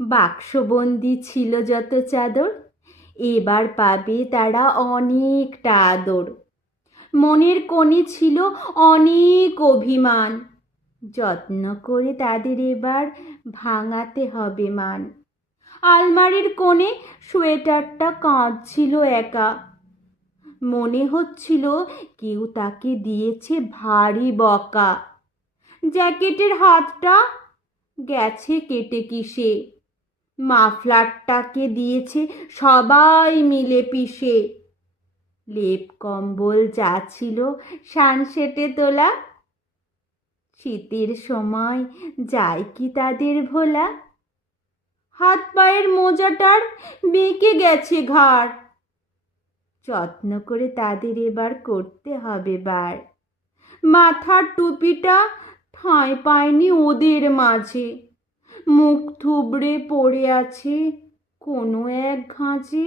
বাক্সবন্দি ছিল যত চাদর, এবার পাবে তারা অনেকটা আদর। মনের কোণে ছিল অনেক অভিমান, যত্ন করে তাদের এবার ভাঙাতে হবে মান। আলমারির কোণে সোয়েটারটা কাঁদছিল একা, মনে হচ্ছিল কেউ তাকে দিয়েছে ভারী বকা। জ্যাকেটের হাতটা গেছে কেটে কিসে, মাফলারটাকে দিয়েছে সবাই মিলে পিষে। লেপ কম্বল যা ছিল সানসেটে তোলা, শীতের সময় যায় কি তাদের ভোলা। হাত পায়ের মোজাটার বেঁকে গেছে ঘাড়, যত্ন করে তাদের এবার করতে হবে বার। মাথার টুপিটা ঠাঁই পায়নি ওদের মাঝে, মুখ থুবড়ে পড়ে আছে কোনো এক ঘাঁচে।